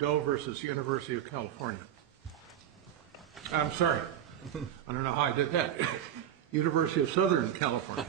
Doe versus University of California. I'm sorry. I don't know how I did that. University of Southern California.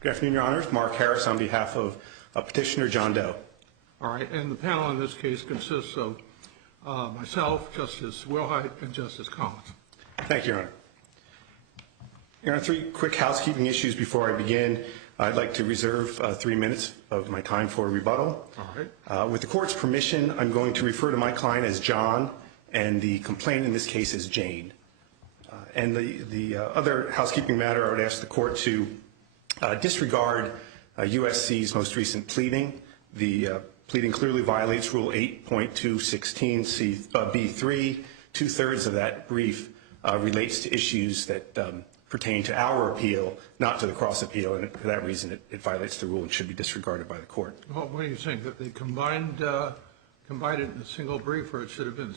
Good afternoon, Your Honors. Mark Harris on behalf of Petitioner John Doe. All right, and the panel in this case consists of myself, Justice Wilhite, and Justice Collins. Thank you, Your Honor. Your Honor, three quick housekeeping issues before I begin. I'd like to reserve 3 minutes of my time for rebuttal. All right. With the Court's permission, I'm going to refer to my client as John and the complainant in this case is Jane. And the other housekeeping matter, I would ask the Court to disregard USC's most recent pleading. The pleading clearly violates Rule 8.216B3. 2/3 of that brief relates to issues that pertain to our appeal, not to the cross appeal, and for that reason it violates the rule and should be disregarded by the Court. Well, what are you saying, that they combined it in a single brief, or it should have been,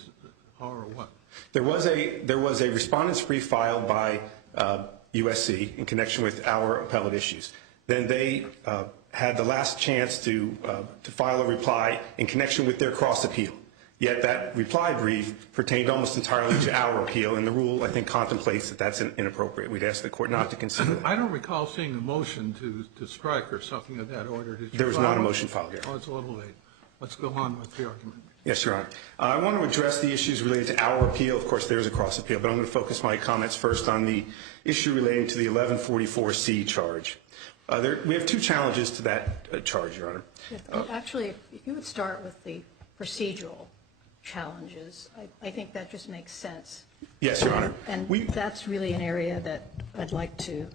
or what? There was a respondent's brief filed by USC in connection with our appellate issues. Then they had the last chance to file a reply in connection with their cross appeal. Yet that reply brief pertained almost entirely to our appeal, and the rule, I think, contemplates that that's inappropriate. We'd ask the Court not to consider that. I don't recall seeing a motion to strike or something of that order. Did you there was file not a one? motion filed here. Oh, it's a little late. Let's go on with the argument. Yes, Your Honor. I want to address the issues related to our appeal. Of course, there's a cross appeal, but I'm going to focus my comments first on the issue relating to the 1144C charge. We have two challenges to that charge, Your Honor. Actually, if you would start with the procedural challenges, I think that just makes sense. Yes, Your Honor. And that's really an area that I'd like to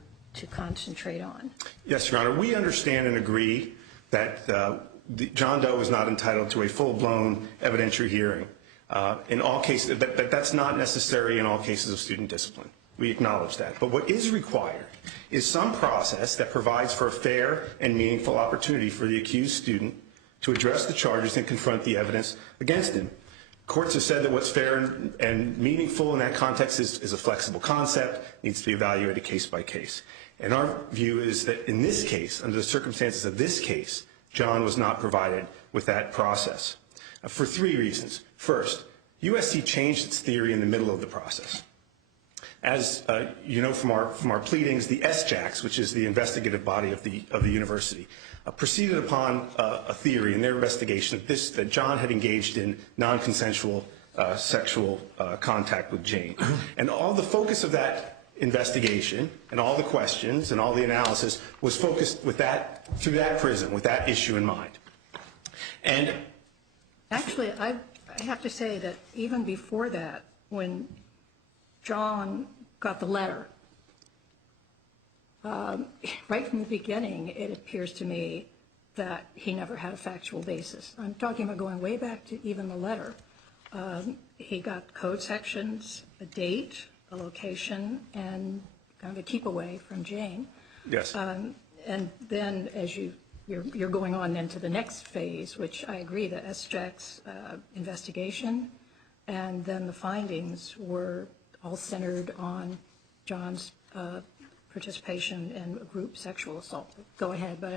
concentrate on. Yes, Your Honor. We understand and agree that John Doe is not entitled to a full-blown evidentiary hearing. In all cases, that's not necessary in all cases of student discipline. We acknowledge that. But what is required is some process that provides for a fair and meaningful opportunity for the accused student to address the charges and confront the evidence against him. Courts have said that what's fair and meaningful in that context is a flexible concept, needs to be evaluated case by case. And our view is that in this case, under the circumstances of this case, John was not provided with that process for three reasons. First, USC changed its theory in the middle of the process. As you know from our pleadings, the SJACs, which is the investigative body of the university, proceeded upon a theory in their investigation that John had engaged in non-consensual sexual contact with Jane. And all the focus of that investigation and all the questions and all the analysis was focused with that, through that prism, with that issue in mind. And actually, I have to say that even before that, when John got the letter, right from the beginning, it appears to me that he never had a factual basis. I'm talking about going way back to even the letter. He got code sections, a date, a location, and kind of a keep away from Jane. yes. And then as you're going on then to the next phase, which I agree, the SJAC's investigation, and then the findings were all centered on John's participation in group sexual assault. Go ahead, but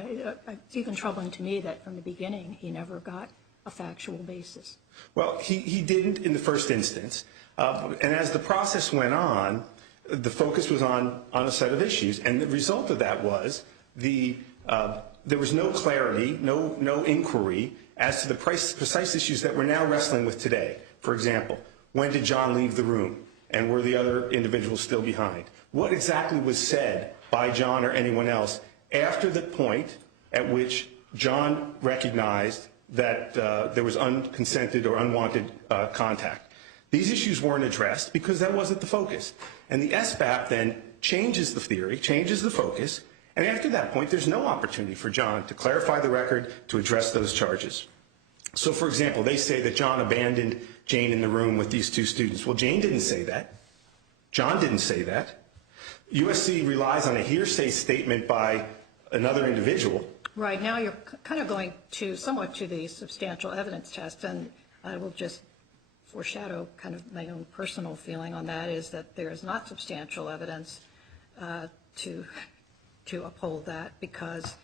it's even troubling to me that from the beginning he never got a factual basis. Well, he didn't in the first instance. And as the process went on, the focus was on a set of issues. And the result of that was there was no clarity, no inquiry as to the precise issues that we're now wrestling with today. For example, when did John leave the room? And were the other individuals still behind? What exactly was said by John or anyone else after the point at which John recognized that there was unconsented or unwanted contact? These issues weren't addressed because that wasn't the focus. And the SBAP then changes the theory, changes the focus, and after that point there's no opportunity for John to clarify the record, to address those charges. So, for example, they say that John abandoned Jane in the room with these two students. Well, Jane didn't say that. John didn't say that. USC relies on a hearsay statement by another individual. Right. Now you're kind of going to somewhat to the substantial evidence test, and I will just foreshadow kind of my own personal feeling on that is that there is not substantial evidence to uphold that because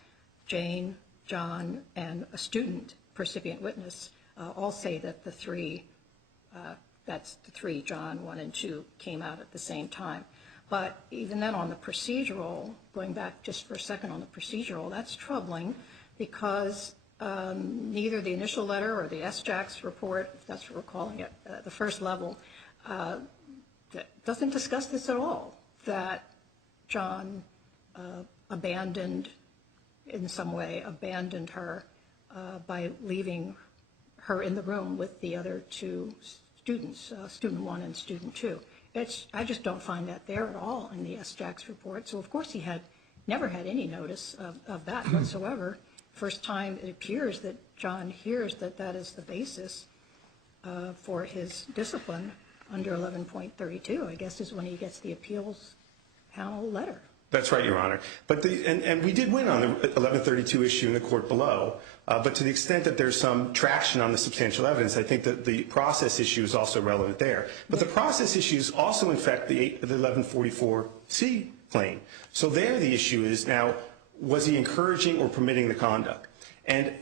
Jane, John, and a student, percipient witness, all say that the three, John 1 and 2, came out at the same time. But even then on the procedural, going back just for a second on the procedural, that's troubling because neither the initial letter or the SJAX report, if that's what we're calling it, the first level, doesn't discuss this at all, that John abandoned her by leaving her in the room with the other two students, student 1 and student 2. I just don't find that there at all in the SJAX report. So, of course, he had never had any notice of that whatsoever. First time it appears that John hears that that is the basis for his discipline under 11.32, I guess, is when he gets the appeals panel letter. That's right, Your Honor. But and we did win on the 1132 issue in the court below. But to the extent that there's some traction on the substantial evidence, I think that the process issue is also relevant there. But the process issues also infect the 1144C claim. So there the issue is now, was he encouraging or permitting the conduct? And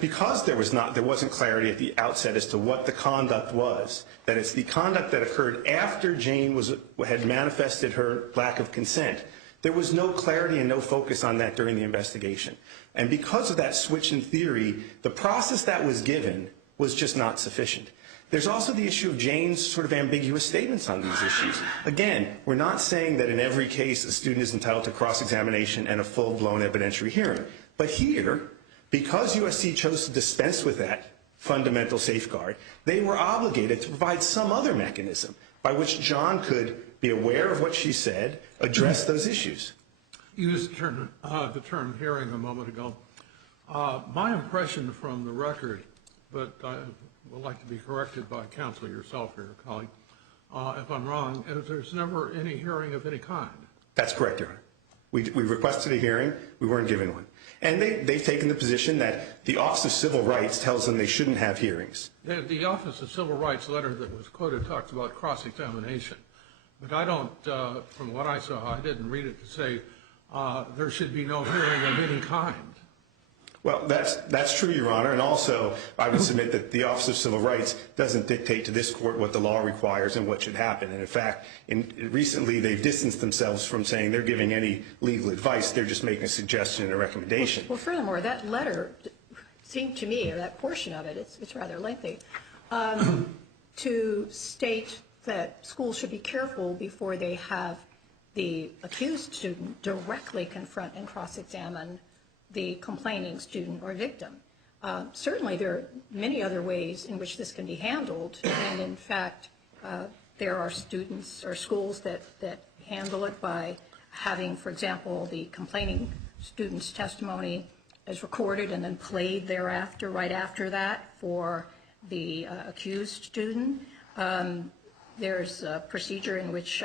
because there wasn't clarity at the outset as to what the conduct was, that it's the conduct that occurred after Jane had manifested her lack of consent, there was no clarity and no focus on that during the investigation. And because of that switch in theory, the process that was given was just not sufficient. There's also the issue of Jane's sort of ambiguous statements on these issues. Again, we're not saying that in every case a student is entitled to cross-examination and a full-blown evidentiary hearing. But here, because USC chose to dispense with that fundamental safeguard, they were obligated to provide some other mechanism by which John could be aware of what she said, address those issues. You used the term hearing a moment ago. My impression from the record, but I would like to be corrected by counsel yourself or your colleague, if I'm wrong, is there's never any hearing of any kind. That's correct, Your Honor. We requested a hearing. We weren't given one. And they've taken the position that the Office of Civil Rights tells them they shouldn't have hearings. The Office of Civil Rights letter that was quoted talks about cross-examination. But I don't, from what I saw, I didn't read it to say there should be no hearing of any kind. Well, that's true, Your Honor. And also, I would submit that the Office of Civil Rights doesn't dictate to this court what the law requires and what should happen. And in fact, recently they've distanced themselves from saying they're giving any legal advice. They're just making a suggestion and a recommendation. Well, furthermore, that letter seemed to me, or that portion of it, it's rather lengthy, to state that schools should be careful before they have the accused student directly confront and cross-examine the complaining student or victim. Certainly there are many other ways in which this can be handled, and in fact there are students or schools that handle it by having, for example, the complaining student's testimony as recorded and then played thereafter, right after that, for the accused student. There's a procedure in which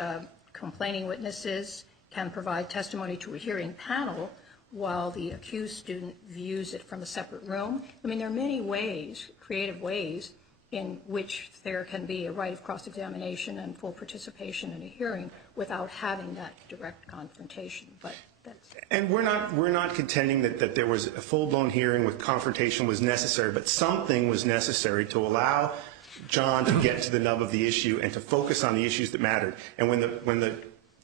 complaining witnesses can provide testimony to a hearing panel while the accused student views it from a separate room. I mean, there are many ways, creative ways, in which there can be a right of cross-examination and full participation in a hearing without having that direct confrontation. But that's... And we're not contending that there was a full-blown hearing with confrontation was necessary, but something was necessary to allow John to get to the nub of the issue and to focus on the issues that mattered. And when the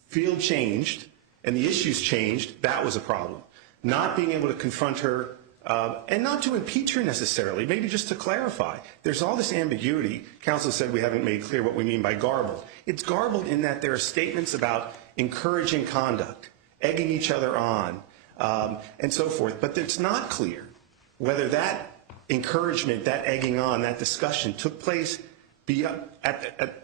field changed and the issues changed, that was a problem. Not being able to confront her and not to impeach her necessarily, maybe just to clarify. There's all this ambiguity. Counsel said we haven't made clear what we mean by garbled. It's garbled in that there are statements about encouraging conduct, egging each other on, and so forth. But it's not clear whether that encouragement, that egging on, that discussion took place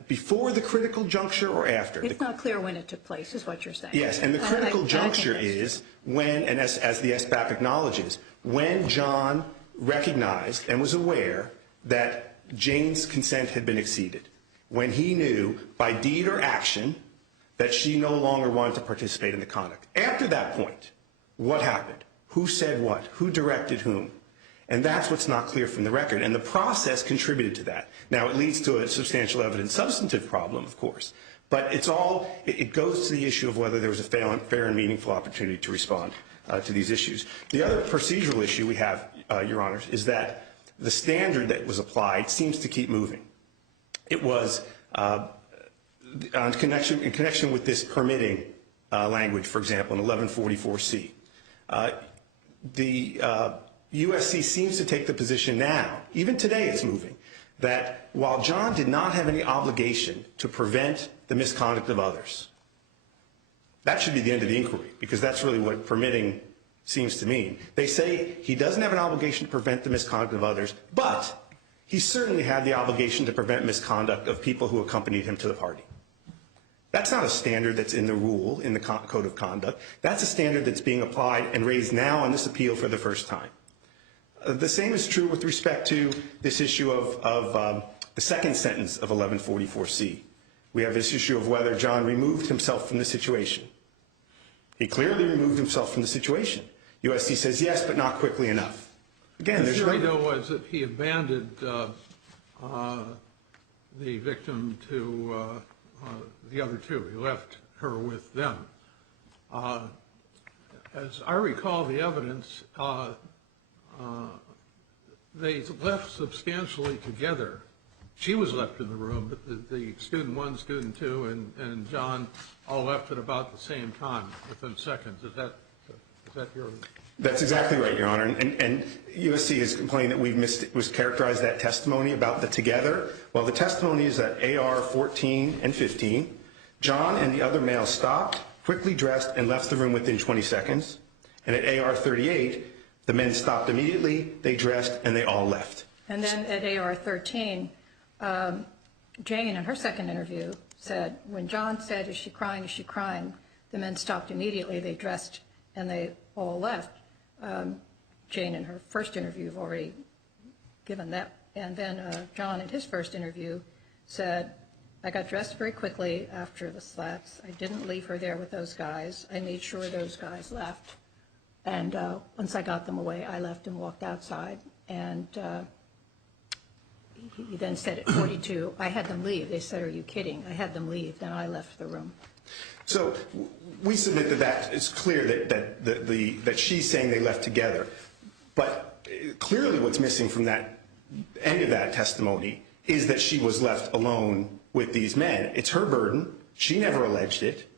before the critical juncture or after. It's not clear when it took place, is what you're saying. Yes, and the critical juncture is when, and as the SBAP acknowledges, when John recognized and was aware that Jane's consent had been exceeded when he knew by deed or action that she no longer wanted to participate in the conduct. After that point, what happened? Who said what? Who directed whom? And that's what's not clear from the record. And the process contributed to that. Now, it leads to a substantial evidence substantive problem, of course. But it goes to the issue of whether there was a fair and meaningful opportunity to respond to these issues. The other procedural issue we have, Your Honors, is that the standard that was applied seems to keep moving. It was in connection with this permitting language, for example, in 1144C. The USC seems to take the position now, even today it's moving, that while John did not have any obligation to prevent the misconduct of others, that should be the end of the inquiry, because that's really what permitting seems to mean. They say he doesn't have an obligation to prevent the misconduct of others, but he certainly had the obligation to prevent misconduct of people who accompanied him to the party. That's not a standard that's in the rule, in the Code of Conduct. That's a standard that's being applied and raised now on this appeal for the first time. The same is true with respect to this issue of the second sentence of 1144C. We have this issue of whether John removed himself from the situation. He clearly removed himself from the situation. USC says yes, but not quickly enough. Again, the theory, though, was that he abandoned the victim to the other two. He left her with them. As I recall the evidence, they left substantially together. She was left in the room, but the student one, student two, and John all left at about the same time, within seconds. Is that your... That's exactly right, Your Honor. And USC has complained that we've mischaracterized that testimony about the together. Well, the testimony is at AR 14 and 15. John and the other male stopped, quickly dressed, and left the room within 20 seconds. And at AR 38, the men stopped immediately, they dressed, and they all left. And then at AR 13, Jane, in her second interview, said, when John said, is she crying, is she crying, the men stopped immediately, they dressed, and they all left. Jane, in her first interview, have already given that. And then John, in his first interview, said, I got dressed very quickly after the slaps. I didn't leave her there with those guys. I made sure those guys left. And once I got them away, I left and walked outside. And he then said at 42, I had them leave. They said, are you kidding? I had them leave. Then I left the room. So we submit that it's clear that she's saying they left together. But clearly what's missing from that end of that testimony is that she was left alone with these men. It's her burden. She never alleged it.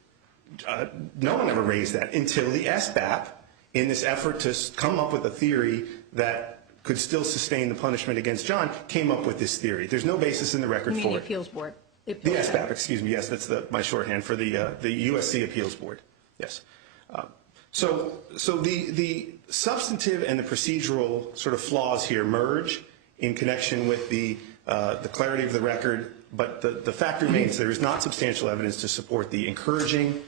No one ever raised that until the SBAP, in this effort to come up with a theory that could still sustain the punishment against John, came up with this theory. There's no basis in the record for it. You mean the appeals board? The SBAP, excuse me. Yes, that's my shorthand for the USC Appeals Board. Yes. So the substantive and the procedural sort of flaws here merge in connection with the clarity of the record, but the fact remains there is not substantial evidence to support the encouraging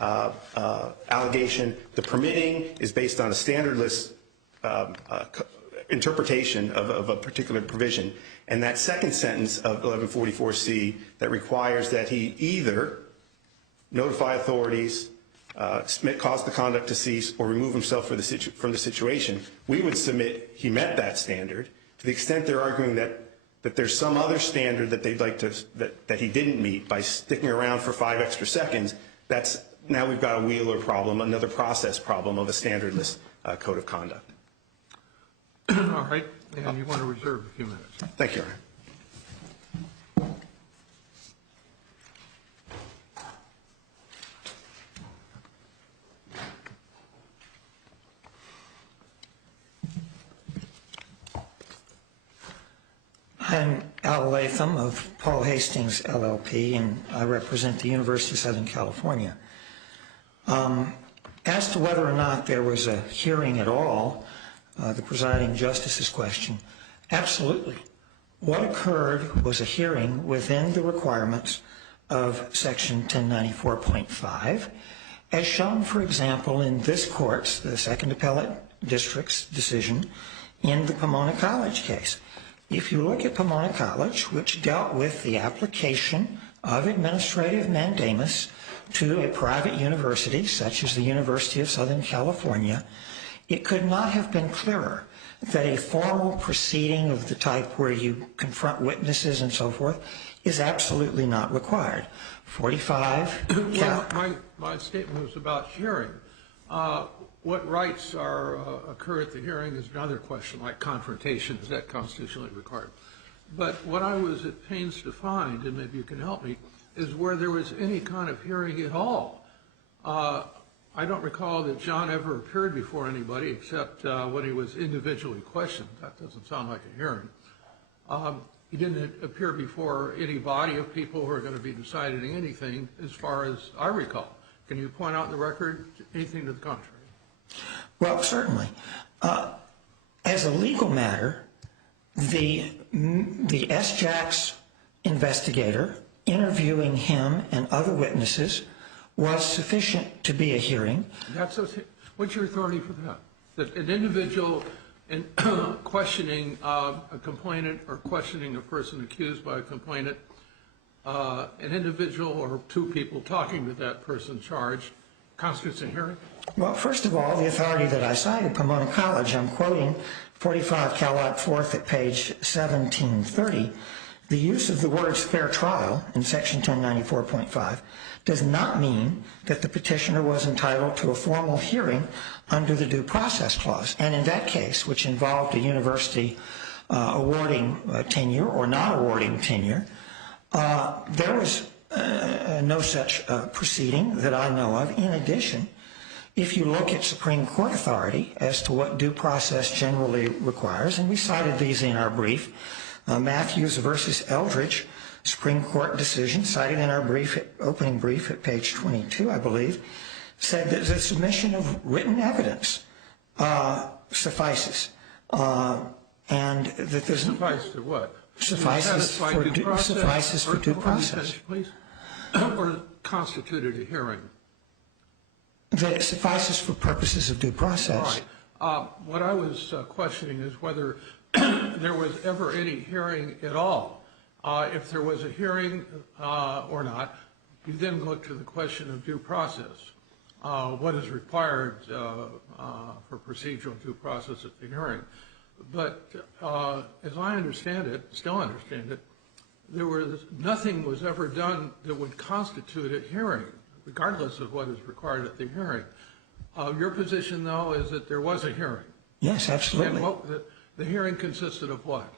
allegation. The permitting is based on a standardless interpretation of a particular provision. And that second sentence of 1144C that requires that he either notify authorities, cause the conduct to cease, or remove himself from the situation, we would submit he met that standard. To the extent they're arguing that there's some other standard that they'd like to that he didn't meet by sticking around for 5 extra seconds, that's now we've got a Wheeler problem, another process problem of a standardless code of conduct. All right. And you want to reserve a few minutes. Thank you, Your Honor. I'm Al Latham of Paul Hastings, LLP, and I represent the University of Southern California. As to whether or not there was a hearing at all, the presiding justice's question, absolutely. What occurred was a hearing within the requirements of Section 1094.5, as shown, for example, in this court's, the Second Appellate District's decision in the Pomona College case. If you look at Pomona College, which dealt with the application of administrative mandamus to a private university, such as the University of Southern California, it could not have been clearer that a formal proceeding of the type where you confront witnesses and so forth is absolutely not required. 45. Well, my statement was about hearing. What rights occur at the hearing is another question, like confrontation. Is that constitutionally required? But what I was at pains to find, and maybe you can help me, is where there was any kind of hearing at all. I don't recall that John ever appeared before anybody except when he was individually questioned. That doesn't sound like a hearing. He didn't appear before any body of people who are going to be deciding anything, as far as I recall. Can you point out in the record anything to the contrary? Well, certainly. As a legal matter, the SJAC's investigator interviewing him and other witnesses was sufficient to be a hearing. What's your authority for that? That an individual in questioning a complainant or questioning a person accused by a complainant, an individual or two people talking to that person charged, constitutes a hearing? Well, first of all, the authority that I cited, Pomona College, I'm quoting 45 Calat 4th at page 1730, the use of the words fair trial in section 1094.5 does not mean that the petitioner was entitled to a formal hearing under the due process clause. And in that case, which involved a university awarding tenure or not awarding tenure, there was no such proceeding that I know of. In addition, if you look at Supreme Court authority as to what due process generally requires, and we cited these in our brief, Matthews versus Eldridge, Supreme Court decision cited in our opening brief at page 22, I believe, said that the submission of written evidence suffices, and that there's Suffice to what? Suffices for due process. Please. Or constituted a hearing? That it suffices for purposes of due process. All right. What I was questioning is whether there was ever any hearing at all. If there was a hearing or not, you then go to the question of due process. What is required for procedural due process at the hearing? But as I understand it, still understand it, nothing was ever done that would constitute a hearing, regardless of what is required at the hearing. Your position, though, is that there was a hearing. Yes, absolutely. And the hearing consisted of what?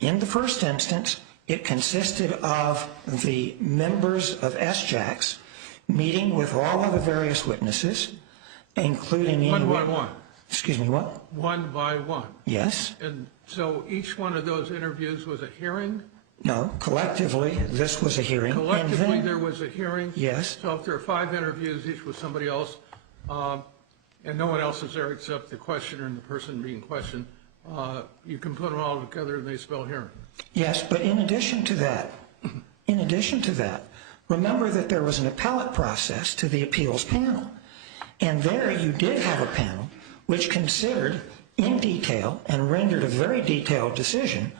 In the first instance, it consisted of the members of SJACs meeting with all of the various witnesses, including... One by one. Excuse me, what? One by one. Yes. And so each one of those interviews was a hearing? No, collectively, this was a hearing. Collectively, there was a hearing? Yes. So if there are 5 interviews, each with somebody else, and no one else is there except the questioner and the person being questioned, you can put them all together and they spell hearing. Yes, but in addition to that, remember that there was an appellate process to the appeals panel. And there you did have a panel which considered in detail and rendered a very detailed decision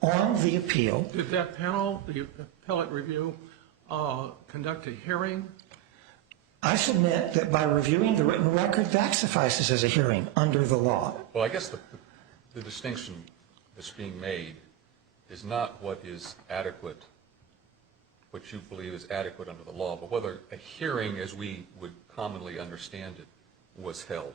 on the appeal. Did that panel, the appellate review, conduct a hearing? I submit that by reviewing the written record, that suffices as a hearing under the law. Well, I guess the distinction that's being made is not what is adequate, what you believe is adequate under the law, but whether a hearing, as we would commonly understand it, was held.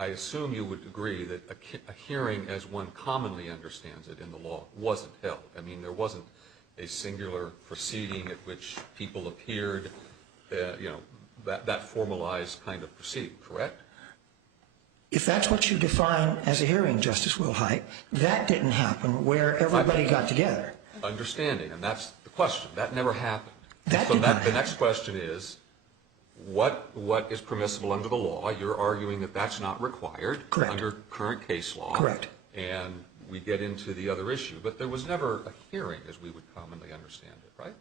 I assume you would agree that a hearing, as one commonly understands it in the law, wasn't held. I mean, there wasn't a singular proceeding at which people appeared, that formalized kind of proceeding, correct? If that's what you define as a hearing, Justice Wilhite, that didn't happen where everybody got together. Understanding, and that's the question. That never happened. The next question is, what is permissible under the law? You're arguing that that's not required. Correct. Under current case law. Correct. And we get into the other issue. But there was never a hearing as we would commonly understand it, right?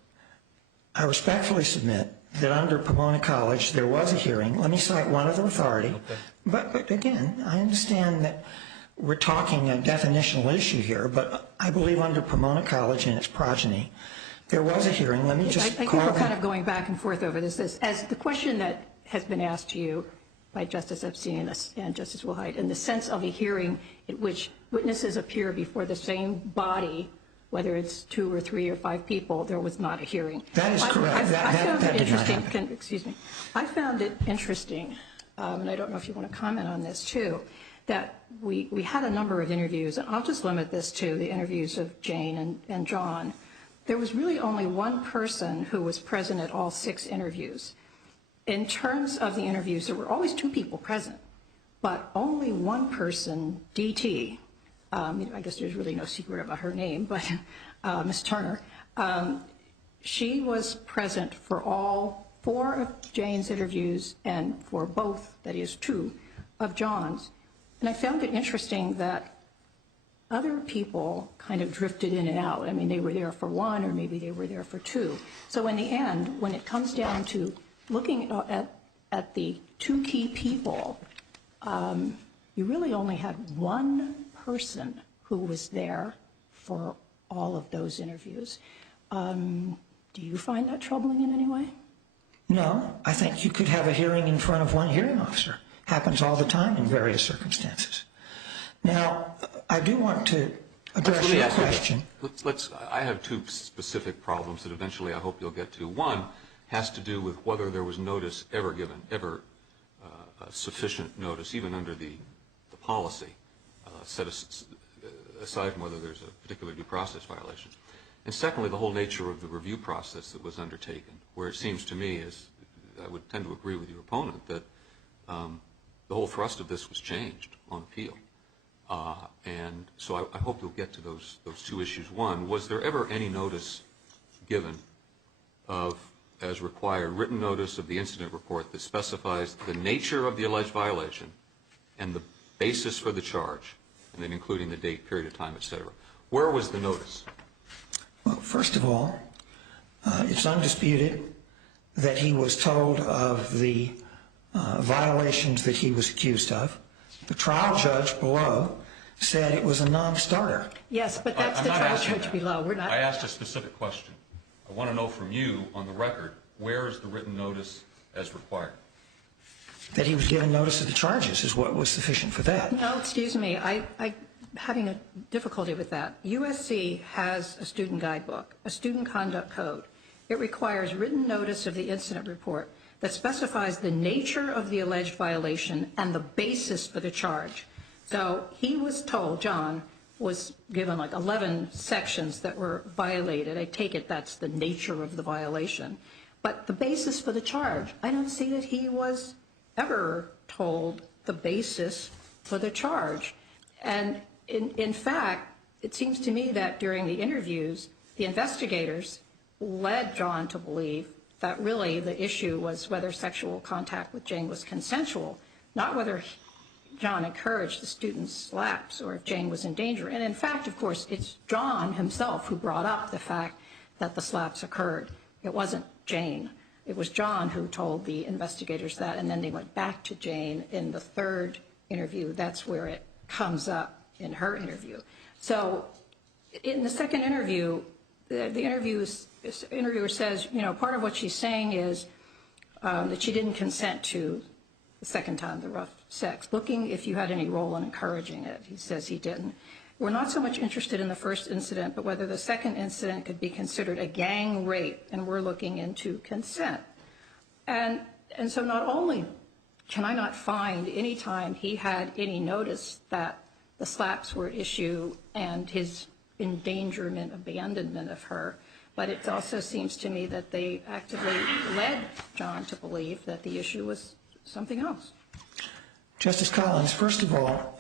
I respectfully submit that under Pomona College there was a hearing. Let me cite one other authority. Okay. But again, I understand that we're talking a definitional issue here, but I believe under Pomona College and its progeny, there was a hearing. Let me just I think call we're that. kind of going back and forth over this. As the question that has been asked to you by Justice Epstein and Justice Wilhite, in the sense of a hearing in which witnesses appear before the same body, whether it's 2 or 3 or 5 people, there was not a hearing. That is correct. I found That it did not interesting. happen. Excuse me. I found it interesting, and I don't know if you want to comment on this too, that we had a number of interviews, and I'll just limit this to the interviews of Jane and John. There was really only one person who was present at all 6 interviews. In terms of the interviews, there were always 2 people present, but only one person, DT, I guess there's really no secret about her name, but Ms. Turner, she was present for all 4 of Jane's interviews and for both, that is 2, of John's. And I found it interesting that other people kind of drifted in and out. I mean, they were there for 1 or maybe they were there for 2. So in the end, when it comes down to looking at the 2 key people, you really only had 1 person who was there for all of those interviews. Do you find that troubling in any way? No, I think you could have a hearing in front of one hearing officer. Happens all the time in various circumstances. Now, I do want to address your question. I have 2 specific problems that eventually I hope you'll get to. One has to do with whether there was notice ever given, sufficient notice, even under the policy, set aside from whether there's a particular due process violation. And secondly, the whole nature of the review process that was undertaken, where it seems to me, as I would tend to agree with your opponent, that the whole thrust of this was changed on appeal. And so I hope you'll get to those 2 issues. One, was there ever any notice given of, as required, written notice of the incident report that specifies the nature of the alleged violation and the basis for the charge, and then including the date, period of time, et cetera? Where was the notice? Well, first of all, it's undisputed that he was told of the violations that he was accused of. The trial judge below said it was a non-starter. Yes, but that's the trial judge below. We're not. I asked a specific question. I want to know from you, on the record, where is the written notice as required? That he was given notice of the charges is what was sufficient for that. No, excuse me. I'm having a difficulty with that. USC has a student guidebook, a student conduct code. It requires written notice of the incident report that specifies the nature of the alleged violation and the basis for the charge. So he was told, John was given like 11 sections that were violated. I take it that's the nature of the violation. But the basis for the charge, I don't see that he was ever told the basis for the charge. And in fact, it seems to me that during the interviews, the investigators led John to believe that really the issue was whether sexual contact with Jane was consensual, not whether John encouraged the student's slaps or if Jane was in danger. And in fact, of course, it's John himself who brought up the fact that the slaps occurred. It wasn't Jane. It was John who told the investigators that, and then they went back to Jane in the 3rd interview. That's where it comes up in her interview. So in the 2nd interview, the interviewer says, you know, part of what she's saying is that she didn't consent to the 2nd time, the rough sex, looking if you had any role in encouraging it. He says he didn't. We're not so much interested in the first incident, but whether the 2nd incident could be considered a gang rape, and we're looking into consent. And so not only can I not find any time he had any notice that the slaps were at issue and his endangerment, abandonment of her, but it also seems to me that they actively led John to believe that the issue was something else. Justice Collins, first of all,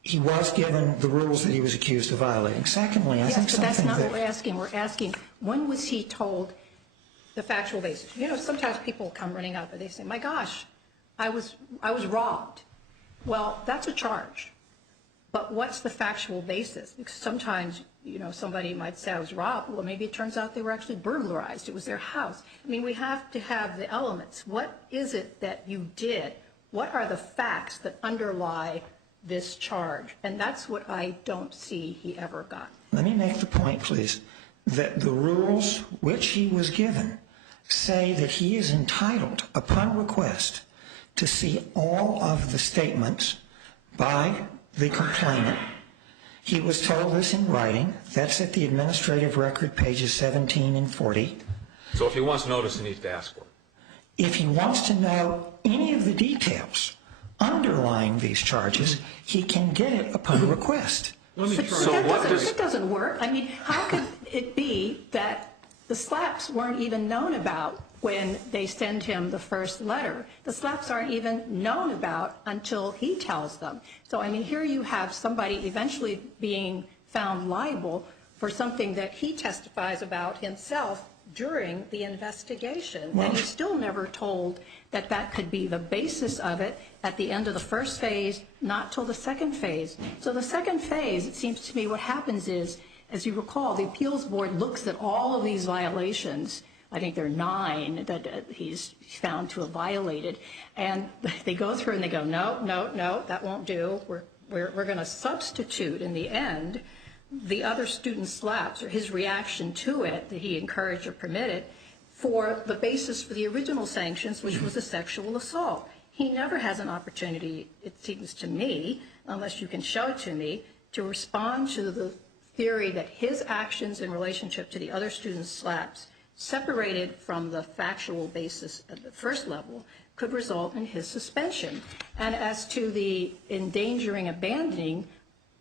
he was given the rules that he was accused of violating. Secondly, I think yes, but that's not something what we're asking. We're asking, when was he told the factual basis? You know, sometimes people come running up and they say, my gosh, I was robbed. Well, that's a charge. But what's the factual basis? Because sometimes, you know, somebody might say I was robbed. Well, maybe it turns out they were actually burglarized. It was their house. I mean, we have to have the elements. What is it that you did? What are the facts that underlie this charge. And that's what I don't see he ever got. Let me make the point, please, that the rules which he was given say that he is entitled, upon request, to see all of the statements by the complainant. He was told this in writing. That's at the administrative record, pages 17 and 40. So if he wants notice, he needs to ask for it. If he wants to know any of the details underlying these charges, he can get it upon request. Let me try. That doesn't work. I mean, how could it be that the slaps weren't even known about when they send him the first letter? The slaps aren't even known about until he tells them. So, I mean, here you have somebody eventually being found liable for something that he testifies about himself during the investigation. And he's still never told that that could be the basis of it at the end of the first phase, not till the second phase. So the second phase, it seems to me what happens is, as you recall, the appeals board looks at all of these violations. I think there are 9 that he's found to have violated. And they go through and they go, no, that won't do. We're going to substitute in the end the other student's slaps or his reaction to it that he encouraged or permitted for the basis for the original sanctions, which was a sexual assault. He never has an opportunity, it seems to me, unless you can show it to me, to respond to the theory that his actions in relationship to the other student's slaps, separated from the factual basis at the first level, could result in his suspension. And as to the endangering, abandoning,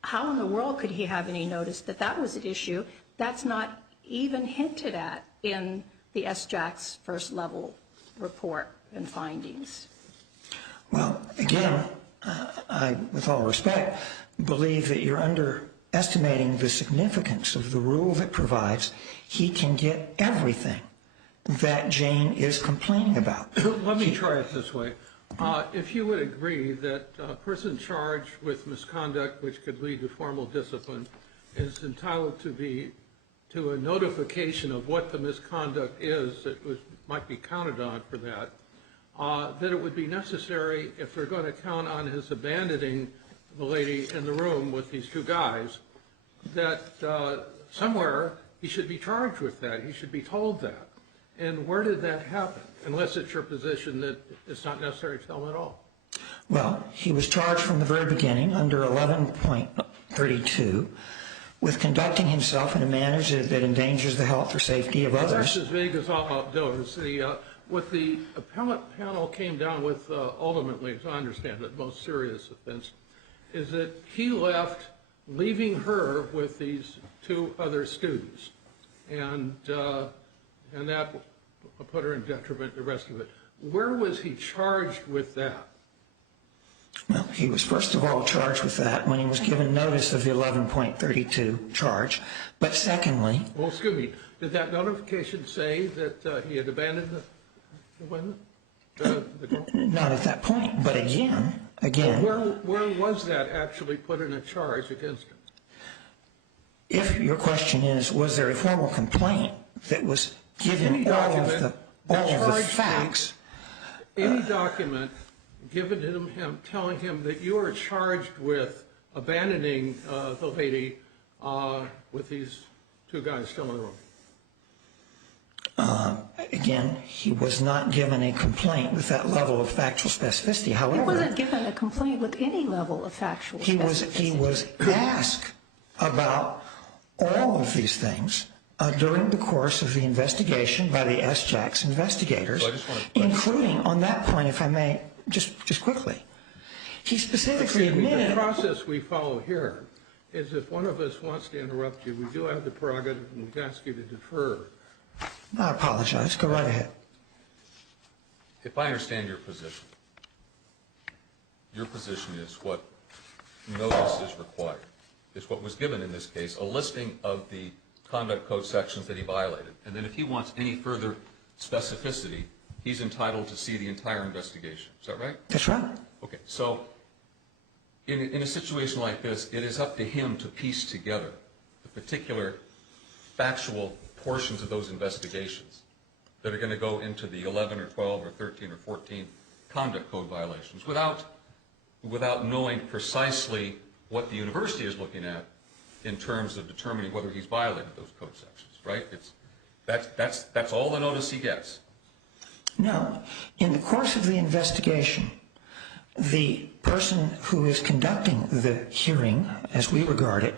how in the world could he have any notice that that was at issue? That's not even hinted at in the SJAC's first level report and findings. Well, again, I, with all respect, believe that you're underestimating the significance of the rule that provides he can get everything that Jane is complaining about. Let me try it this way. If you would agree that a person charged with misconduct which could lead to formal discipline is entitled to a notification of what the misconduct is that might be counted on for that it would be necessary, if they're going to count on his abandoning the lady in the room with these 2 guys, that somewhere he should be charged with that. He should be told that. And where did that happen? Unless it's your position that it's not necessary to tell him at all. Well, he was charged from the very beginning under 11.32 with conducting himself in a manner that endangers the health or safety of others. That's as vague as all outdoors. What the appellate panel came down with ultimately, as I understand it, the most serious offense, is that he left, leaving her with these 2 other students. And that put her in detriment, the rest of it. Where was he charged with that? Well, he was first of all charged with that when he was given notice of the 11.32 charge. But secondly... Well, excuse me, did that notification say that he had abandoned the women? The girl? Not at that point, but again... Where was that actually put in a charge against him? If your question is, was there a formal complaint that was given all of the facts... Any document given to him telling him that you are charged with abandoning the lady with these 2 guys still in the room? Again, he was not given a complaint with that level of factual specificity. However, He wasn't given a complaint with any level of factual specificity. He was asked about all of these things during the course of the investigation by the SJAC's investigators, including on that point, if I may, just quickly. He specifically admitted... The process we follow here is if one of us wants to interrupt you, we do have the prerogative and we ask you to defer. I apologize. Go right ahead. If I understand your position is what notice is required, is what was given in this case, a listing of the conduct code sections that he violated. And then if he wants any further specificity, he's entitled to see the entire investigation. Is that right? That's right. Okay. So in a situation like this, it is up to him to piece together the particular factual portions of those investigations that are going to go into the 11 or 12 or 13 or 14 conduct code violations without without knowing precisely what the university is looking at in terms of determining whether he's violated those code sections, right? That's all the notice he gets. No. In the course of the investigation, the person who is conducting the hearing, as we regard it,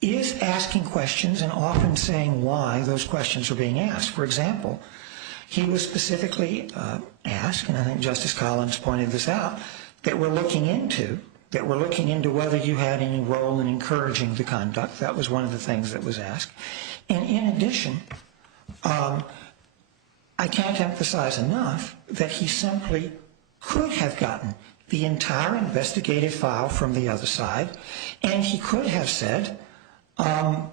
is asking questions and often saying why those questions are being asked. For example, he was specifically asked, and I think Justice Collins pointed this out, that we're looking into whether you had any role in encouraging the conduct. That was one of the things that was asked. And in addition, I can't emphasize enough that he simply could have gotten the entire investigative file from the other side, and he could have said, to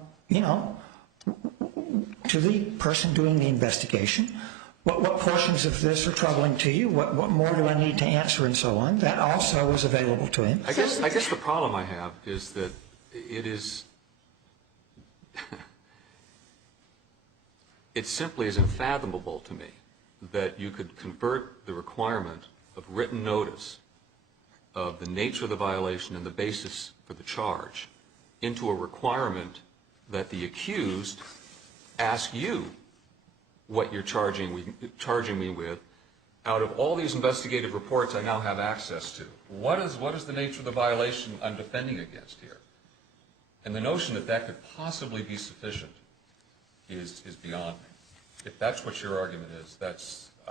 the person doing the investigation, what portions of this are troubling to you? What more do I need to answer, and so on? That also was available to him. I guess the problem I have is that it simply is unfathomable to me that you could convert the requirement of written notice of the nature of the violation and the basis for the charge into a requirement that the accused ask you what you're charging me with out of all these investigative reports I now have access to. What is the nature of the violation I'm defending against here? And the notion that that could possibly be sufficient is beyond me. If that's what your argument is,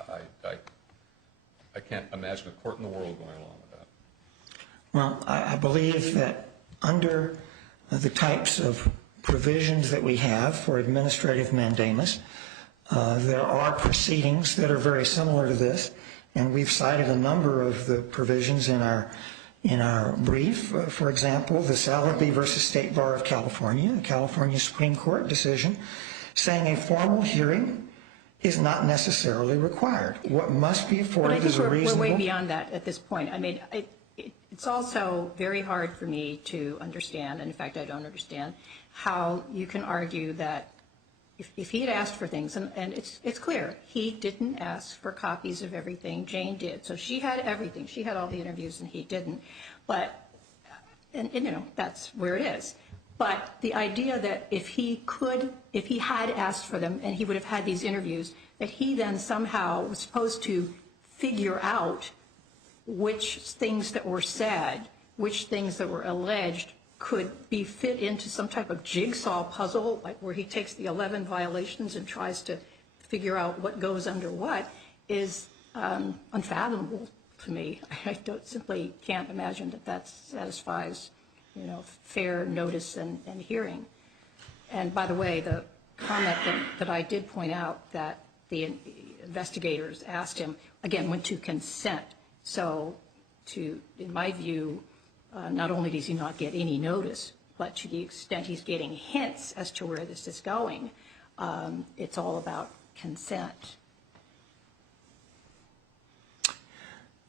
I can't imagine a court in the world going along with that. Well, I believe that under the types of provisions that we have for administrative mandamus, there are proceedings that are very similar to this, and we've cited a number of the provisions in our brief. For example, the Salaby versus State Bar of California, the California Supreme Court decision, saying a formal hearing is not necessarily required. What must be afforded is a reasonable... We're way beyond that at this point. I mean, it's also very hard for me to understand, and in fact I don't understand, how you can argue that if he had asked for things, and it's clear, he didn't ask for copies of everything, Jane did. So she had everything. She had all the interviews and he didn't. But, and that's where it is. But the idea that if he had asked for them and he would have had these interviews, that he then somehow was supposed to figure out which things that were said, which things that were alleged could be fit into some type of jigsaw puzzle, like where he takes the 11 violations and tries to figure out what goes under what, is unfathomable to me. I simply can't imagine that satisfies, fair notice and hearing. And by the way, the comment that I did point out that the investigators asked him, again, went to consent. So in my view, not only does he not get any notice, but to the extent he's getting hints as to where this is going, it's all about consent.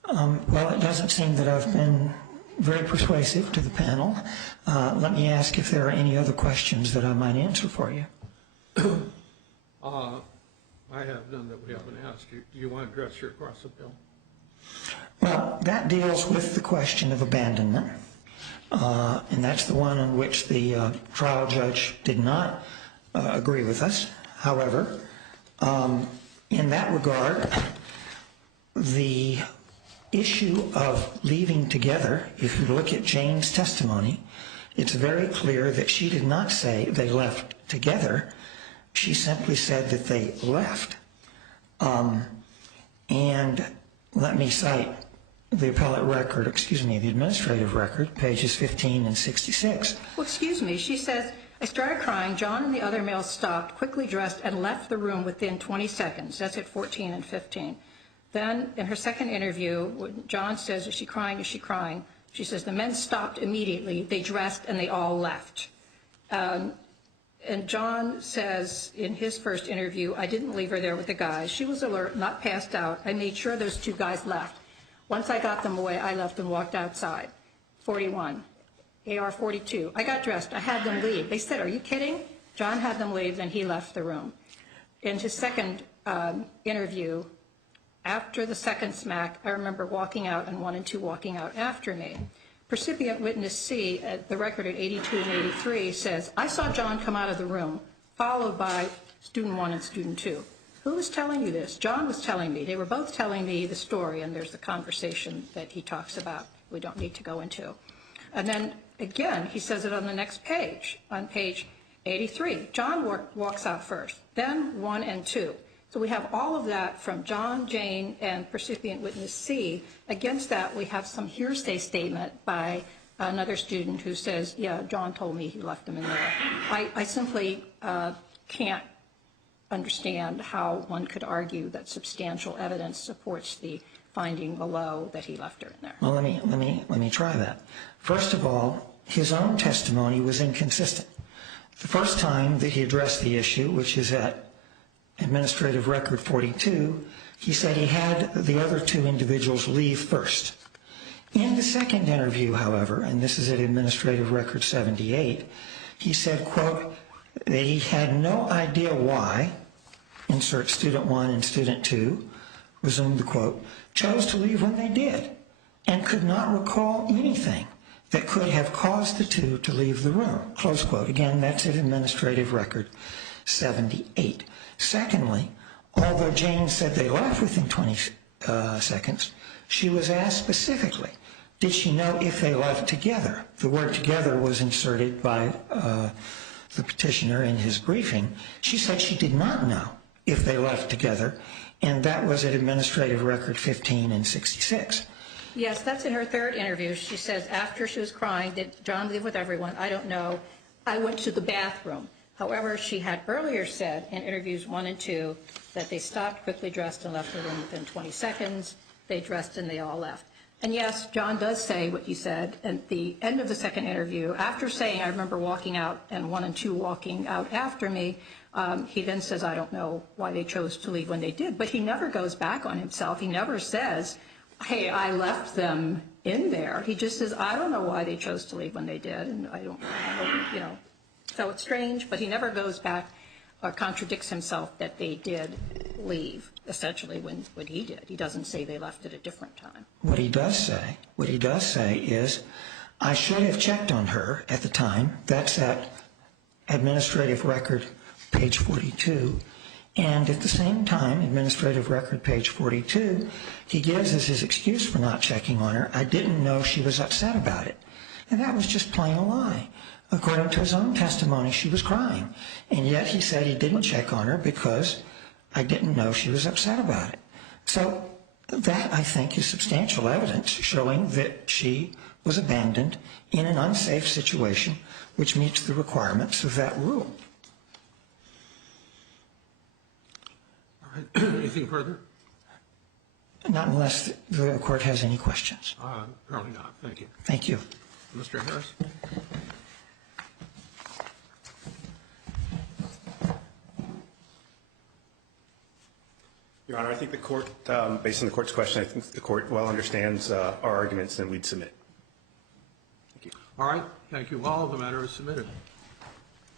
Well, it doesn't seem that I've been very persuasive to the panel. Let me ask if there are any other questions that I might answer for you. I have none that we haven't asked you. Do you want to address your cross-appeal? Well, that deals with the question of abandonment, and that's the one on which the trial judge did not agree with us. However, in that regard, the issue of leaving together, if you look at Jane's testimony, it's very clear that she did not say they left together. She simply said that they left. And let me cite the appellate record, the administrative record, pages 15 and 66. Well, excuse me. She says, I started crying. John and the other male stopped, quickly dressed, and left the room within 20 seconds. That's at 14 and 15. Then, in her second interview, when John says, is she crying, is she crying? She says, the men stopped immediately. They dressed, and they all left. And John says in his first interview, I didn't leave her there with the guys. She was alert, not passed out. I made sure those two guys left. Once I got them away, I left and walked outside. 41. AR 42. I got dressed. I had them leave. They said, are you kidding? John had them leave, then he left the room. In his second interview, After the second smack, I remember walking out and 1 and 2 walking out after me. Percipient witness C, at the record at 82 and 83, says, I saw John come out of the room, followed by student 1 and student 2. Who was telling you this? John was telling me. They were both telling me the story, and there's the conversation that he talks about we don't need to go into. And then, again, he says it on the next page, on page 83. John walks out first, then 1 and 2. So we have all of that from John, Jane, and percipient witness C. Against that, we have some hearsay statement by another student who says, yeah, John told me he left them in there. I simply can't understand how one could argue that substantial evidence supports the finding below that he left her in there. Well, let me try that. First of all, his own testimony was inconsistent. The first time that he addressed the issue, which is at Administrative Record 42, he said he had the other 2 individuals leave first. In the second interview, however, and this is at Administrative Record 78, he said, quote, that he had no idea why, insert student 1 and student 2, resumed the quote, chose to leave when they did, and could not recall anything that could have caused the 2 to leave the room, close quote. Again, that's at Administrative Record 78. Secondly, although Jane said they left within 20 seconds, she was asked specifically, did she know if they left together? The word together was inserted by the petitioner in his briefing. She said she did not know if they left together, and that was at Administrative Record 15 and 66. Yes, that's in her third interview. She says after she was crying, did John leave with everyone? I don't know. I went to the bathroom. However, she had earlier said in interviews 1 and 2 that they stopped, quickly dressed, and left the room within 20 seconds. They dressed and they all left. And yes, John does say what he said at the end of the second interview. After saying, I remember walking out and 1 and 2 walking out after me, he then says, I don't know why they chose to leave when they did. But he never goes back on himself. He never says, hey, I left them in there. He just says, I don't know why they chose to leave when they did. And I don't you know. So it's strange, but he never goes back or contradicts himself that they did leave, essentially, when he did. He doesn't say they left at a different time. What he does say is, I should have checked on her at the time. That's at Administrative Record, page 42. And at the same time, Administrative Record, page 42, he gives as his excuse for not checking on her, I didn't know she was upset about it. And that was just plain a lie. According to his own testimony, she was crying. And yet he said he didn't check on her because I didn't know she was upset about it. So that, I think, is substantial evidence showing that she was abandoned in an unsafe situation, which meets the requirements of that rule. All right. Anything further? Not unless the court has any questions. Apparently not. Thank you. Thank you. Mr. Harris? Your Honor, I think the court, based on the court's question, I think the court well understands our arguments, and we'd submit. Thank you. All right. Thank you all. The matter is submitted.